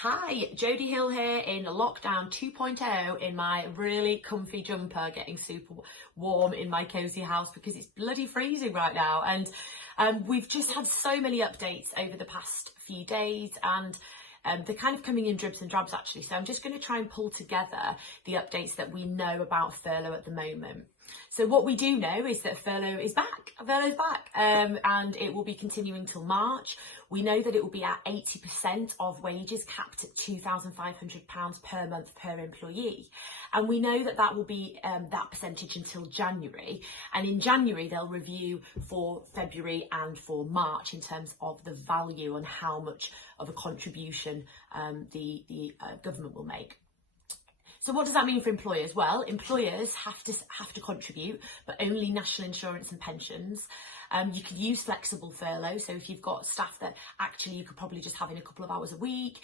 Hi, Jodie Hill here in lockdown 2.0 in my really comfy jumper, getting super warm in my cosy house because it's bloody freezing right now. And we've just had so many updates over the past few days, and they're kind of coming in dribs and drabs actually. So I'm just going to try and pull together the updates that we know about furlough at the moment. So what we do know is that furlough is back. Furlough's back, and it will be continuing till March. We know that it will be at 80% of wages, capped at £2,500 per month per employee. And we know that that will be that percentage until January. And in January, they'll review for February and for March in terms of the value and how much of a contribution the government will make. So what does that mean for employers? Well, employers have to contribute, but only national insurance and pensions. You can use flexible furlough. So if you've got staff that actually you could probably just have in a couple of hours a week,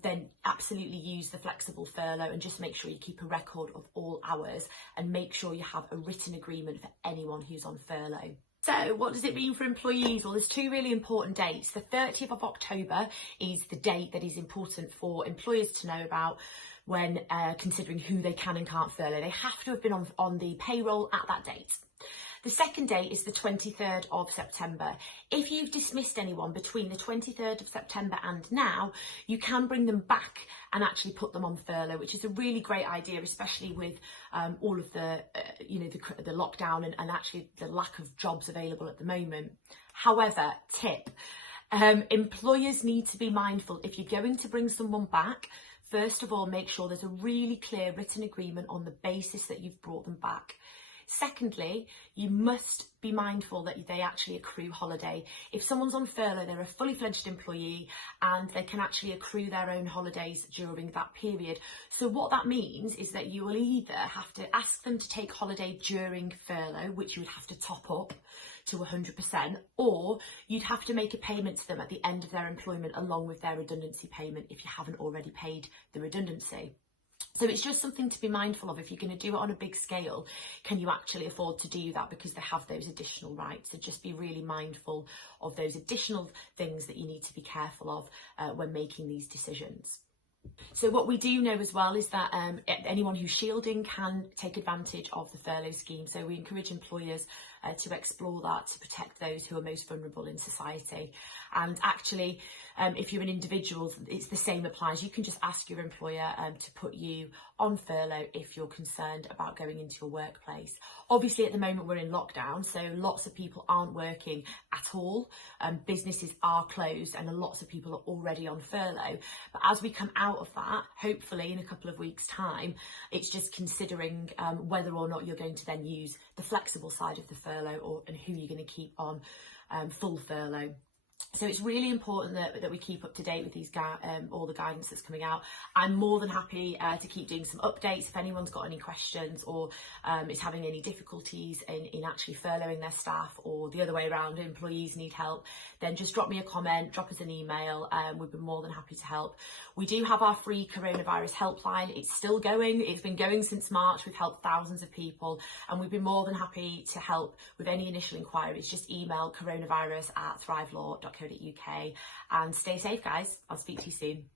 then absolutely use the flexible furlough and just make sure you keep a record of all hours and make sure you have a written agreement for anyone who's on furlough. So what does it mean for employees? Well, there's two really important dates. The 30th of October is the date that is important for employers to know about when considering who they can and can't furlough. They have to have been on the payroll at that date. The second date is the 23rd of September. If you've dismissed anyone between the 23rd of September and now, you can bring them back and actually put them on furlough, which is a really great idea, especially with all of the lockdown and actually the lack of jobs available at the moment. However, tip, employers need to be mindful if you're going to bring someone back. First of all, make sure there's a really clear written agreement on the basis that you've brought them back. Secondly, you must be mindful that they actually accrue holiday. If someone's on furlough, they're a fully fledged employee and they can actually accrue their own holidays during that period. So what that means is that you will either have to ask them to take holiday during furlough, which you would have to top up to 100%, or you'd have to make a payment to them at the end of their employment along with their redundancy payment if you haven't already paid the redundancy. So it's just something to be mindful of. If you're going to do it on a big scale, can you actually afford to do that because they have those additional rights? So just be really mindful of those additional things that you need to be careful of when making these decisions. So what we do know as well is that anyone who's shielding can take advantage of the furlough scheme. So we encourage employers to explore that to protect those who are most vulnerable in society. And actually, if you're an individual, it's the same applies. You can just ask your employer to put you on furlough if you're concerned about going into your workplace. Obviously, at the moment, we're in lockdown, so lots of people aren't working at all. Businesses are closed and lots of people are already on furlough. But as we come out of that, hopefully in a couple of weeks' time, it's just considering whether or not you're going to then use the flexible side of the furlough and who you're going to keep on full furlough. So it's really important that we keep up to date with these all the guidance that's coming out. I'm more than happy to keep doing some updates if anyone's got any questions or is having any difficulties in actually furloughing their staff, or the other way around, employees need help, then just drop me a comment, drop us an email. We'd be more than happy to help. We do have our free coronavirus helpline. It's still going. It's been going since March. We've helped thousands of people, and we'd be more than happy to help with any initial inquiries. Just email coronavirus@thrivelaw.co.uk, and stay safe, guys. I'll speak to you soon.